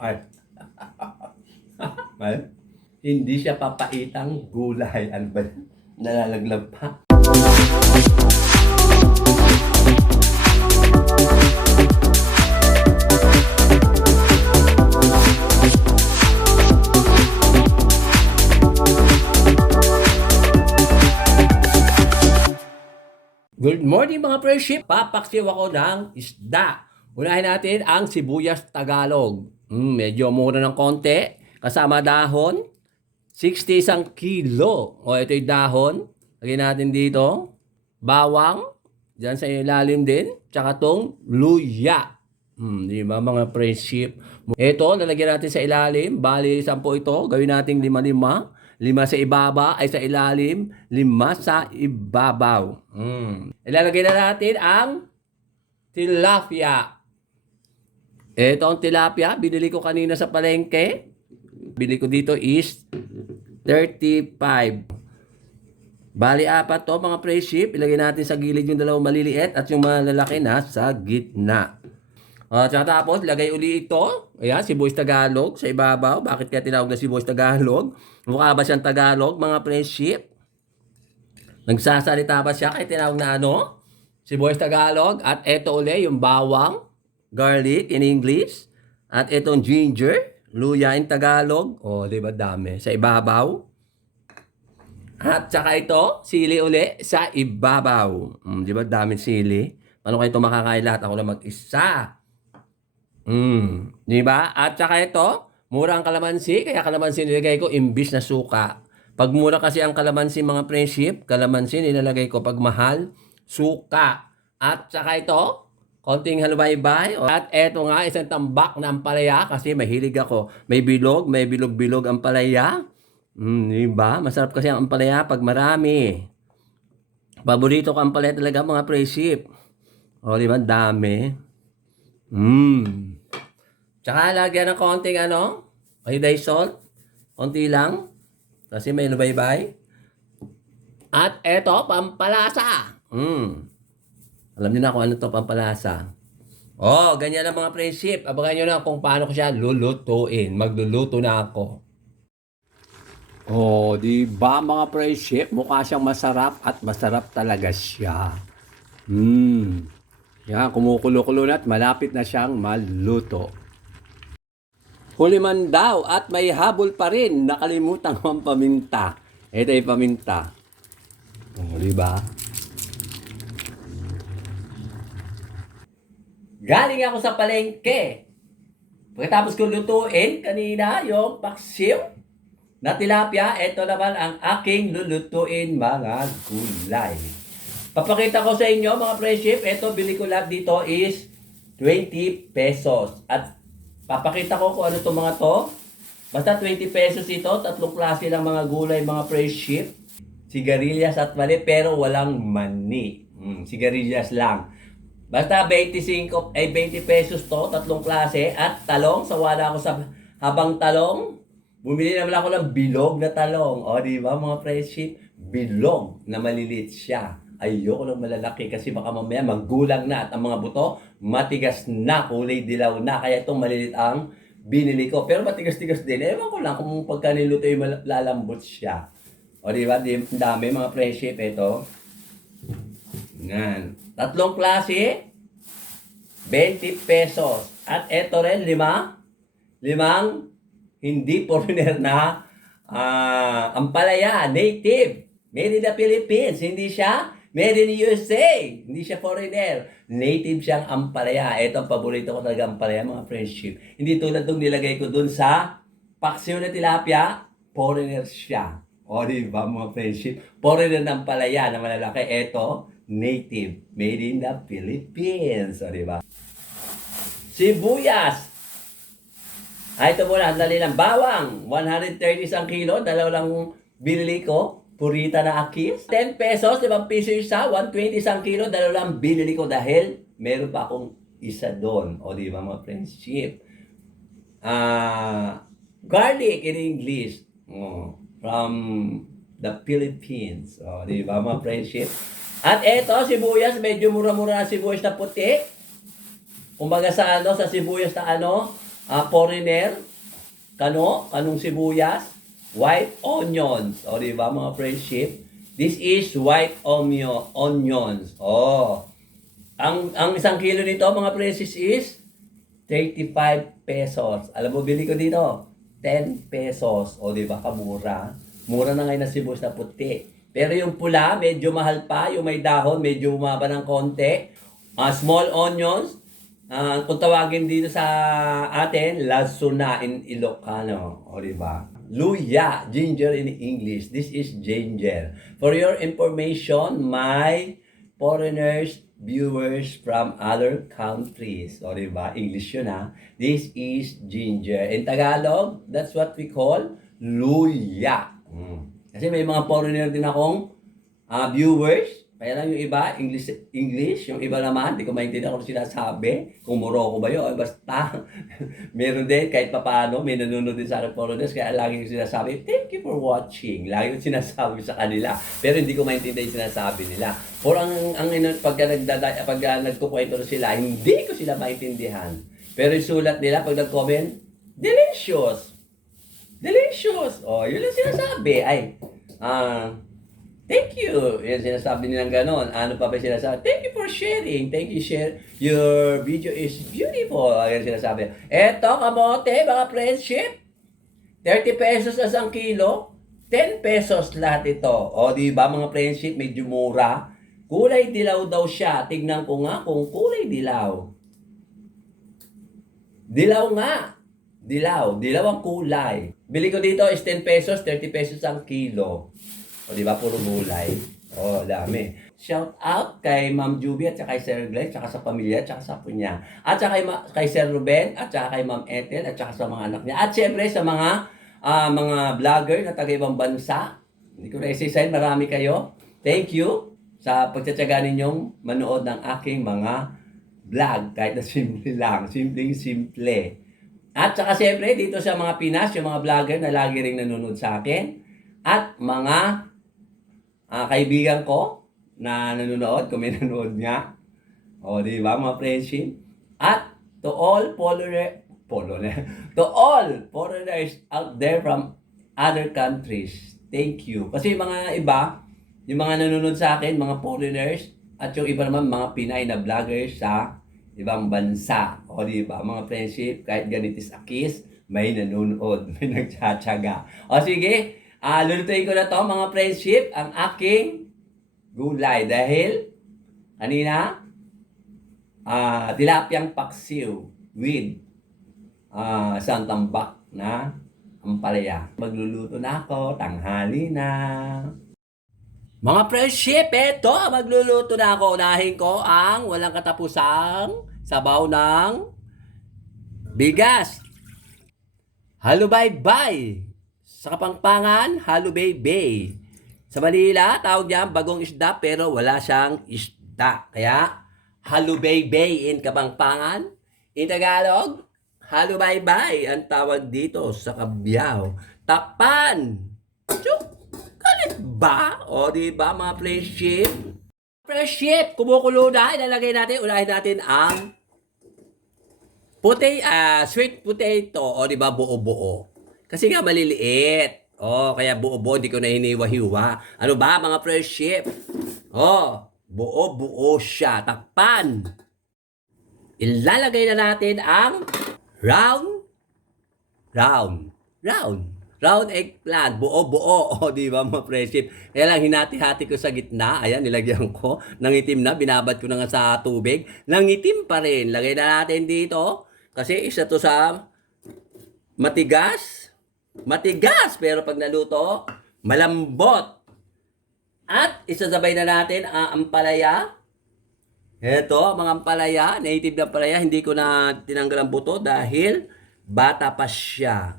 Mal, hindi siya papaitang gulay. Ano ba? Nalalaglag pa. Good morning mga friendship! Papaksiw ako ng isda. Unahin natin ang sibuyas Tagalog. Medyo mura ng konti. Kasama dahon. 60 isang kilo. O ito yung dahon. Lagyan natin dito. Bawang. Diyan sa ilalim din. Tsaka tong luya. Di ba mga friendship? Ito, lalagyan natin sa ilalim. Bali, 10 ito. Gawin natin 5-5. 5 sa ibaba ay sa ilalim, 5 sa ibabaw. Ilalagay na natin ang tilapia. Ito ang tilapia, binili ko kanina sa palengke. Bili ko dito is 35. Bali, 4 to mga friendship. Ilagay natin sa gilid yung dalawang maliliit at yung malalaki na sa gitna. Tsaka tapos, lagay uli ito. Ayan, sibuyas Tagalog sa ibabaw. Bakit kaya tinawag na sibuyas Tagalog? Mukha ba siyang Tagalog, mga friendship? Nagsasalita ba siya kaya tinawag na ano? Sibuyas Tagalog. At ito uli, yung bawang, garlic in English. At itong ginger, luya in Tagalog. O, di ba dami? Sa ibabaw. At saka ito, sili uli sa ibabaw. Di ba daming sili? Paano kayo ito makakain lahat? Ako lang mag-isa. Di ba? At saka ito, mura ang kalamansi, kaya kalamansi nilagay ko imbis na suka. Pag mura kasi ang kalamansi mga friendship, kalamansi nilalagay ko. Pag mahal, suka. At saka ito, konting halubay-bay. At eto nga, isang tambak na ampalaya kasi mahilig ako. May bilog-bilog ang palaya. Di ba? Masarap kasi ang ampalaya pag marami. Paborito ko ang ampalaya talaga mga friendship. O, di ba? Dami. Tsaka lagyan ng konting iodized salt. Konti lang. Kasi may lubaybay. At eto, pampalasa. Alam niyo na kung ano to pampalasa. Ganyan ang mga friendship. Abangan nyo na kung paano ko siya lulutuin. Magluluto na ako. Di ba mga friendship? Mukha siyang masarap at masarap talaga siya. Yan, kumukulo-kulo na at malapit na siyang maluto. Huli man daw at may habol pa rin. Nakalimutan ko ang paminta. Ito yung paminta. Di ba? Galing ako sa palengke. Pagkatapos ko lutuin kanina yung paksiw na tilapia, ito naman ang aking lulutuin mga gulay. Papakita ko sa inyo mga friendship, ito bili ko lahat dito is 20 pesos. At papakita ko kung ano itong mga to. Basta 20 pesos ito, 3 klase lang mga gulay mga friendship. Sigarilyas at mali pero walang mani. Sigarilyas lang. Basta 20 pesos to, 3 klase. At talong, sawa ako sa habang talong. Bumili naman ako ng bilog na talong. Di ba mga friendship? Bilog na maliliit siya. Ayoko lang malalaki kasi baka mamaya maggulang na at ang mga buto matigas na, kulay dilaw na. Kaya itong malilit ang binili ko. Pero matigas-tigas din. Ewan ko lang kung pagka niluto ay lalambot siya. Di ba? Dami mga friendship ito. Yan. 3 klase, 20 pesos. At ito rin, 5 hindi foreigner na ampalaya, native. Made in the Philippines. Hindi siya made in USA. Hindi siya foreigner. Native siyang ampalaya. Ito ang paborito ko talaga ampalaya mga friendship. Hindi tulad itong nilagay ko dun sa paksiw na tilapia. Foreigner siya. Di ba mga friendship? Foreigner ng ampalaya na malalaki. Ito, native. Made in the Philippines. Di ba? Sibuyas. Ito muna, dali lang. Bawang. 130 isang kilo. 2 lang binili ko. Purita na akis. 10 pesos, 5 piso isa, 120 isang kilo, 2 lang binili ko dahil meron pa akong isa doon. Di ba mga friendship? Garlic in English. From the Philippines. Di ba mga friendship? At eto, sibuyas, medyo mura-mura na sibuyas na puti. Kumbaga sa sa sibuyas na foreigner, kanong sibuyas, white onions. O, di ba mga friendship? This is white onions. Oh. Ang isang kilo nito mga friendship is 35 pesos. Alam mo, bili ko dito, 10 pesos. O, di ba, kamura. Mura na ngayon na sibuyas na puti. Pero yung pula, medyo mahal pa. Yung may dahon, medyo bumaba ng konti. Small onions, kung tawagin dito sa atin, Lazuna in Ilocano. O, di ba? Luya, ginger in English. This is ginger. For your information, my foreigners, viewers from other countries. O, di ba? English yun, ha? This is ginger. In Tagalog, that's what we call luya. Kasi may mga foreigner din akong viewers. Kaya lang yung iba, English. Yung iba naman, di ko maintindihan kung sinasabi. Kung Morocco ba yun. Basta, meron din, kahit papaano, may nanonood din sa akin foreigners. Kaya lagi yung sinasabi, thank you for watching. Lagi yung sinasabi sa kanila. Pero hindi ko maintindihan yung sinasabi nila. Or pag nagkukwento sila, hindi ko sila maintindihan. Pero yung sulat nila, pag nag-comment, delicious. Delicious. Oh, yun lang sinasabi. Thank you. Yan sinasabi nilang ganon. Ano pa ba sinasabi? Thank you for sharing. Thank you, share. Your video is beautiful. Yan sinasabi. Eto, kamote, mga friendship. 30 pesos na isang kilo. 10 pesos lahat ito. O, di ba mga friendship, medyo mura. Kulay dilaw daw siya. Tignan ko nga kung kulay dilaw. Dilaw nga. Dilaw. Dilaw ang kulay. Bili ko dito is 10 pesos, 30 pesos ang kilo. O, di ba? Puro gulay. O, dami. Shout out kay Ma'am Juby at kay Sir Glenn, at sa pamilya, at sa apo niya. At kay Sir Ruben, at kay Ma'am Ethel, at sa mga anak niya. At syempre sa mga vlogger na taga-ibang bansa. Hindi ko na isa-sign, marami kayo. Thank you sa pagtsatsaga ninyong manood ng aking mga vlog. Kahit na simple lang. Simpleng-simple. At saka syempre dito sa mga Pinas, yung mga vlogger na lagi ring nanonood sa akin. At mga kaibigan ko na nanonood, kung may nanonood nga. O, di ba, mga friendship? At to all foreigners out there from other countries, thank you. Kasi mga iba, yung mga nanonood sa akin, mga foreigners, at yung iba naman, mga Pinay na vloggers sa ibang bansa. O, di ba, mga friendship, kahit ganitis akis, may nanonood, may nagtsatsaga. O, sige, lulutuin ko na to mga friendship, ang aking gulay. Dahil, kanina, tilapiyang paksiw with santambak na ampalaya. Magluluto na ako, tanghali na. Mga friendship, eto, magluluto na ako. Unahin ko ang walang katapusang sabaw ng bigas. Halo bye-bye. Sa Kapampangan, halubay-bay. Sa Manila, tawag niya bagong isda pero wala siyang isda. Kaya, halubay-bay in Kapampangan. In Tagalog, halubay-bay ang tawag dito sa Kabyao. Takpan! Chuk! Kalit ba? O, di ba mga friendship? Friendship, kumukulo na. Ilalagay natin, unahin natin ang sweet potato. O, di ba, buo-buo. Kasi nga maliliit. Oh, kaya buo-buo, di ko na hiniwa-hiwa. Ano ba, mga friendship? Oh, buo-buo siya. Takpan. Ilalagay na natin ang round eggplant. Buo-buo. Oh, di ba, mga friendship? Kaya lang, hinati-hati ko sa gitna. Ayan, nilagyan ko. Nangitim na. Binabad ko na nga sa tubig. Nangitim pa rin. Lagay na natin dito. Kasi isa to sa matigas, pero pag naluto, malambot. At isasabay na natin ang ampalaya. Ito, mga ampalaya, native na ampalaya, hindi ko na tinanggal ang buto dahil bata pa siya.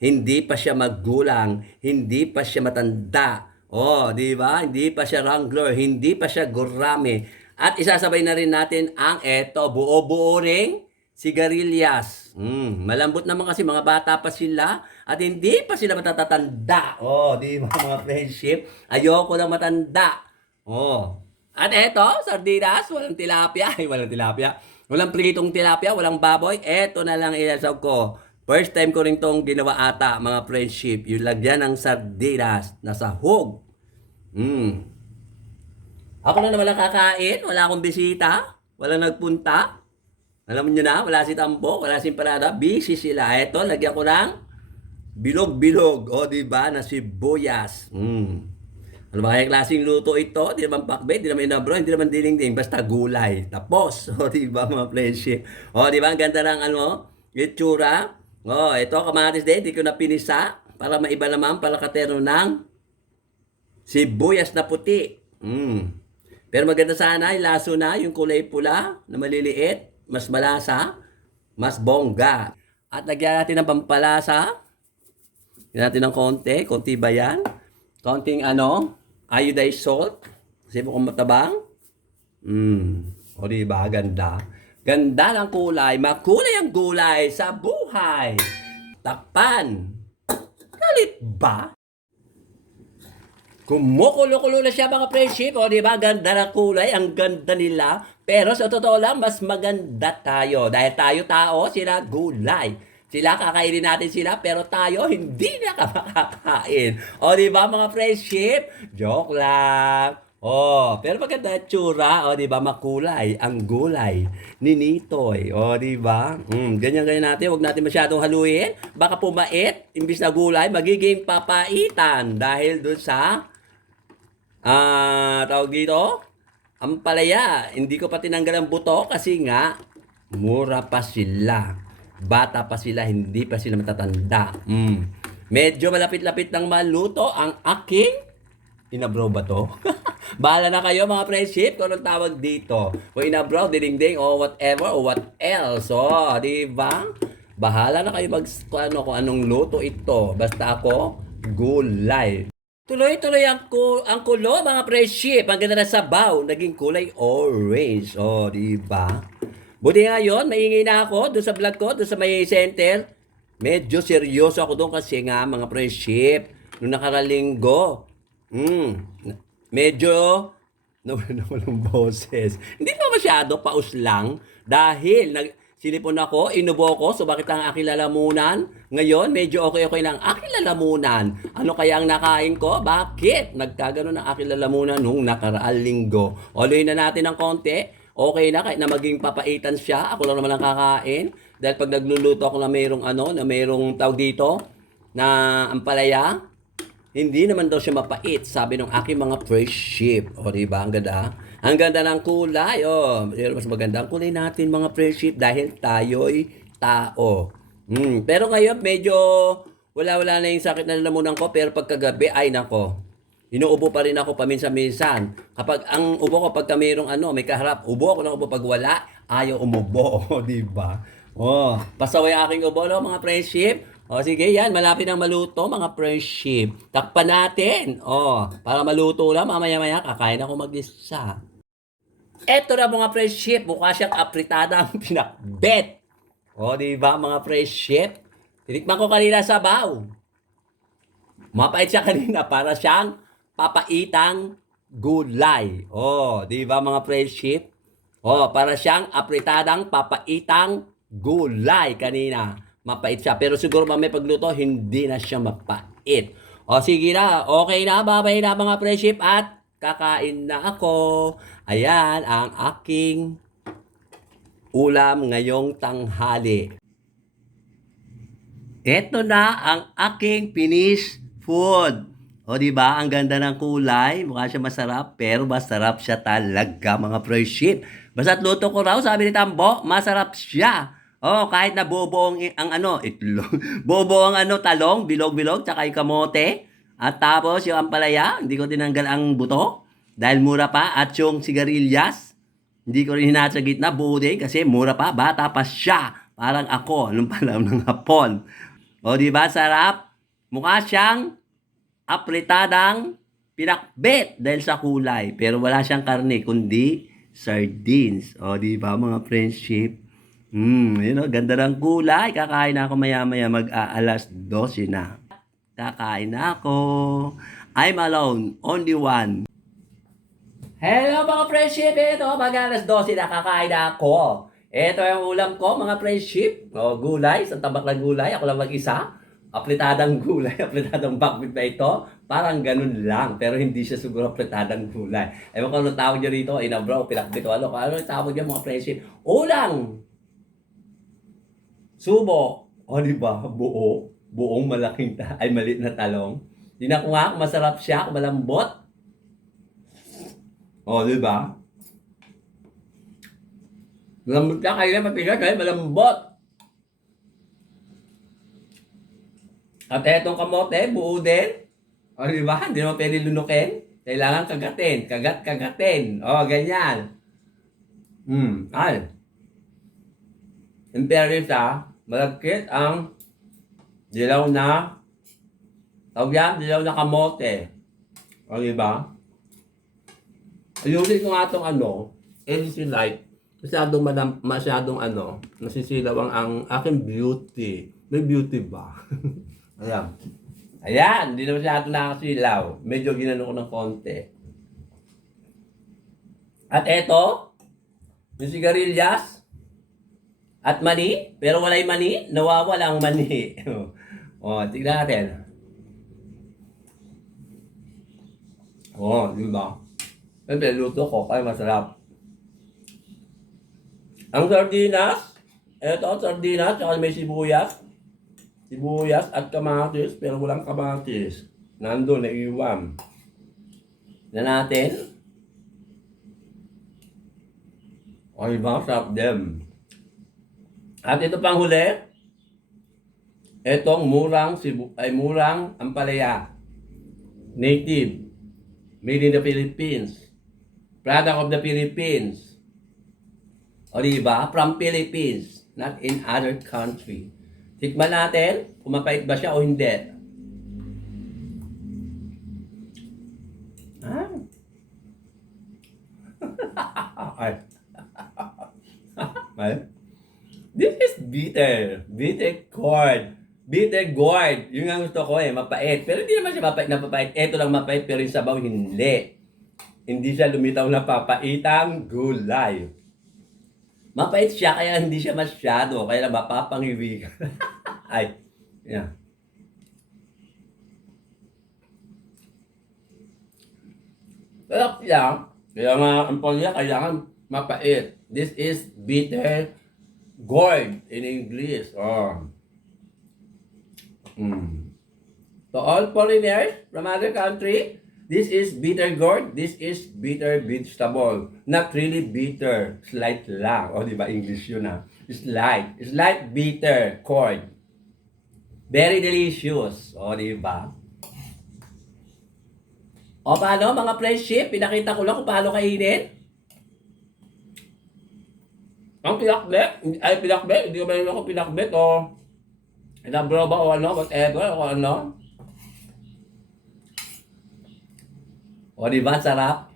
Hindi pa siya magulang, hindi pa siya matanda. Oh, di ba? Hindi pa siya wrangler, hindi pa siya gurame. At isasabay na rin natin ang buo-buo ring sigarilyas. Malambot naman kasi mga bata pa sila at hindi pa sila matatanda. Oh, di ba mga friendship? Ayoko na matanda. Oh. At eto, sardinas, walang tilapia. Ay, walang tilapia. Walang pritong tilapia, walang baboy. Eto na lang ilasaw ko. First time ko rin tong ginawa ata, mga friendship. Yung lagyan ng sardinas na sahog. Mm. Ako na naman ang kakain. Wala akong bisita. Wala nagpunta. Alam niyo na, wala si Tambo, wala si Parada. Busy sila. Eto, lagyan ko ng bilog-bilog. O, diba? Na sibuyas. Ano ba kaya klaseng luto ito? Di naman pakbet, di naman inabro, hindi naman dinding, basta gulay. Tapos, o di ba mga friendship? O di ba, ang ganda ng ano, itsura. O, ito kamatis din, di ko na pinisa para maiba naman para katero ng sibuyas na puti. Pero maganda sana, yung laso na, yung kulay pula na maliliit, mas malasa, mas bongga. At lagyan natin ng pampalasa. Lagyan natin ng konti ba yan? Konting ano, iodized salt. Kasi kung matabang. O diba, ganda. Ganda ng kulay. Makulay ang gulay sa buhay. Takpan. Galit ba? Kumukulo-kulo na siya mga friendship. O diba, ganda ng kulay. Ang ganda nila. Pero sa totoo lang, mas maganda tayo. Dahil tayo tao, sila gulay. Sila, kakainin natin sila, pero tayo hindi na makakain. O, di ba mga friendship? Joke lang. O, pero maganda tsura. O, di ba makulay ang gulay ni Nitoy. O, di ba? Ganyan-ganyan natin. Huwag natin masyadong haluin. Baka pumait. Imbis na gulay, magiging papaitan. Dahil dun sa, tawag dito, ampalaya. Hindi ko pa tinanggal ang buto kasi nga, mura pa sila. Bata pa sila, hindi pa sila matatanda. Medyo malapit-lapit ng maluto ang aking inabro ba to? Bahala na kayo mga friendship kung anong tawag dito. Kung inabro, dinding o whatever o what else. O, di ba? Bahala na kayo kung anong luto ito. Basta ako, gulay. Tuloy-tuloy ang kulo mga friendship. Ang ganda na sabaw, naging kulay orange. O, di ba? Buti nga yun, maingay na ako doon sa vlog ko, doon sa may center. Medyo seryoso ako doon kasi nga mga friendship, nung nakaralinggo, medyo nawalang boses. Hindi pa masyado, paus lang. Dahil sinipon ako, inubo ko, so bakit ang aking lalamunan? Ngayon, medyo okay lang aking lalamunan. Ano kaya ang nakain ko? Bakit? Nagkagano ng aking lalamunan nung nakaraang linggo. Oloy na natin ng konti. Okay na, kahit na maging papaitan siya, ako lang naman ang kakain. Dahil pag nagluluto ako na mayroong tawag dito, na ampalaya, hindi naman daw siya mapait, sabi ng aking mga fresh sheep. O diba, ang ganda? Ang ganda ng kulay, pero mas maganda ang kulay natin mga fresh sheep dahil tayo'y tao. Pero ngayon, medyo wala na yung sakit na lalamunan ko, pero pagkagabi, ay nako. Inuubo pa rin ako paminsan-minsan. Kapag ang ubo ko pagka mayroong may kaharap, ubo ako ng ubo pag wala, ayaw umubo, di ba? Pasaway aking ubo, no, mga friendship. Sige, yan, malapit nang maluto, mga friendship. Takpan natin. Para maluto lang, mamaya-maya, kakain ako mag-isa. Eto na mga friendship, mukha siyang apritadang pinakbet. Di ba, mga friendship? Tinikman ko kanina sa baw. Mapait siya kanina para siyang papaitang gulay. Di ba mga friendship? Para siyang apritadang papaitang gulay kanina. Mapait siya. Pero siguro mamaya pagluto, hindi na siya mapait. Sige na. Okay na. Babay na mga friendship. At kakain na ako. Ayan ang aking ulam ngayong tanghali. Ito na ang aking finished food. Di ba? Ang ganda ng kulay. Mukha siya masarap, pero masarap siya talaga, mga friendship. Basta't luto ko raw, sabi ni Tambo, masarap siya. Kahit na bobo ang itlog. Bobo ang talong, bilog-bilog, tsaka yung kamote. At tapos yung ampalaya, hindi ko tinanggal ang buto. Dahil mura pa. At yung sigarilyas, hindi ko rin hinat sa gitna, buo din kasi mura pa. Bata pa siya. Parang ako, nung palam ng hapon. Di ba? Sarap. Mukha siyang apritadang pinakbet dahil sa kulay. Pero wala siyang karne, kundi sardines. Di ba mga friendship? Ganda ng kulay. Kakain na ako maya-maya, mag-aalas 12 na. Kakain na ako. I'm alone, only one. Hello mga friendship! Ito, mag-alas 12 na kakain na ako. Ito yung ulam ko mga friendship. O, gulay, sa tabak ng gulay. Ako lang mag-isa. Apletadang gulay, apletadang bakbit na ito. Parang ganun lang, pero hindi siya siguro apletadang gulay. Ewan ko ano tawag niya rito, inabro, pinakbit o ano. Ano tawag niya mga friendship? Ulang! Subo. O, di ba? Buo. Buong malaking ay maliit na talong. Tingnan ko nga kung masarap siya, kung malambot. O, di ba? Malambot ka, kaya matigas, kaya malambot. At etong kamote, buo din. O, di ba? Hindi naman pwede lunukin. Kailangan kagatin. Kagat-kagatin. O, ganyan. Ay. In fairness, malagkit ang dilaw na tawag yan, dilaw na kamote. O, di ba? Ayusin ko nga itong NC Light. Masyadong nasisilaw ang aking beauty. May beauty ba? Ayan. Ayan, hindi na masyado nakasilaw. Medyo ginano ko ng konti. At eto, yung sigarilyas at mani, pero wala'y mani, nawawala ang mani. O, tignan natin. O, di ba? Siyempre, luto ko, kaya masarap. Ang sardinas, eto, sardinas, saka may sibuyas. Sibuyas at kamatis, pero walang kamatis. Nandun, naiwan. Na natin. O, diba? Sarap din. At ito pang huli. Etong murang ampalaya. Native. Made in the Philippines. Product of the Philippines. O diba? From Philippines. Not in other country. Tikman natin kung mapait ba siya o hindi. Ay. This is bitter. Bitter gourd. Bitter gourd. Yun ang gusto ko mapait. Pero hindi naman siya mapait na mapait. Ito lang mapait pero yung sabaw hindi. Hindi siya lumitaw na papaitang gulay. Mapait siya kaya hindi siya masyado. Kaya na mapapangiwi ka. Ay. Yeah. Sarap siya. Kaya nga ang palya kailangan mapait. This is bitter gourd in English. Oh. To all foreigners from other country, this is bitter gourd, this is bitter vegetable. Not really bitter, slight lang. O, di ba English yun Slight. Slight bitter gourd. Very delicious. O, di ba? O, paano mga friendship? Pinakita ko lang kung paano kainin. Ang pinakbet, hindi ko ba ako pinakbet o inabro ba o whatever, o O, di ba, sarap?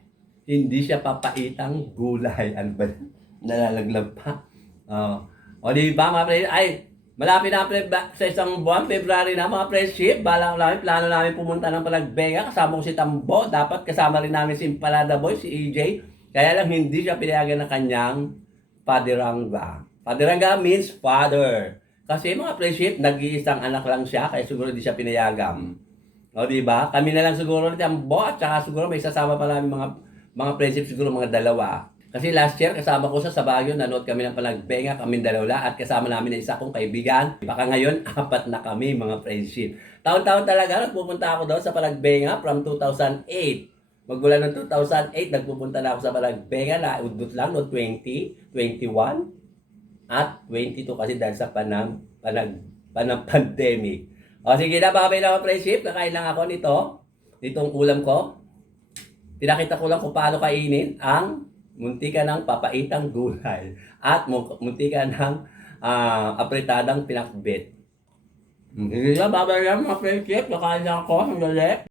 Hindi siya papaitang gulay. Ano ba? Nalalaglag pa. O, di ba, mga friends? Ay, malapit na sa isang buwan, February na, mga friendship. Plano namin pumunta ng Palagbenga. Kasama ko si Tambo. Dapat kasama rin namin si Impalada Boy, si EJ. Kaya lang hindi siya pinayagan ng kanyang padirangga. Padirangga means father. Kasi mga friendship, nag-iisang anak lang siya, kaya siguro hindi siya pinayagan. O, diba? Kami na lang siguro ni Tambo, at saka siguro may sasama pa namin mga friendship, siguro mga dalawa. Kasi last year, kasama ko sa Baguio, nanood kami ng Palagbenga, kami dalawa, at kasama namin na isa kong kaibigan. Baka ngayon, 4 na kami, mga friendship. Taon-taon talaga, nagpupunta ako doon sa Palagbenga from 2008. Magmula ng 2008, nagpupunta na ako sa Palagbenga, naudot lang no 20, 21, at 22 kasi dahil sa pandemic. O sige na, babay na mga friendship, kakain lang ako nitong ulam ko. Pinakita ko lang kung paano kainin ang muntika ng papaitang gulay at muntika ng apretadang pinakbet. Sige na, babay na mga friendship, kakain lang ako, hanggang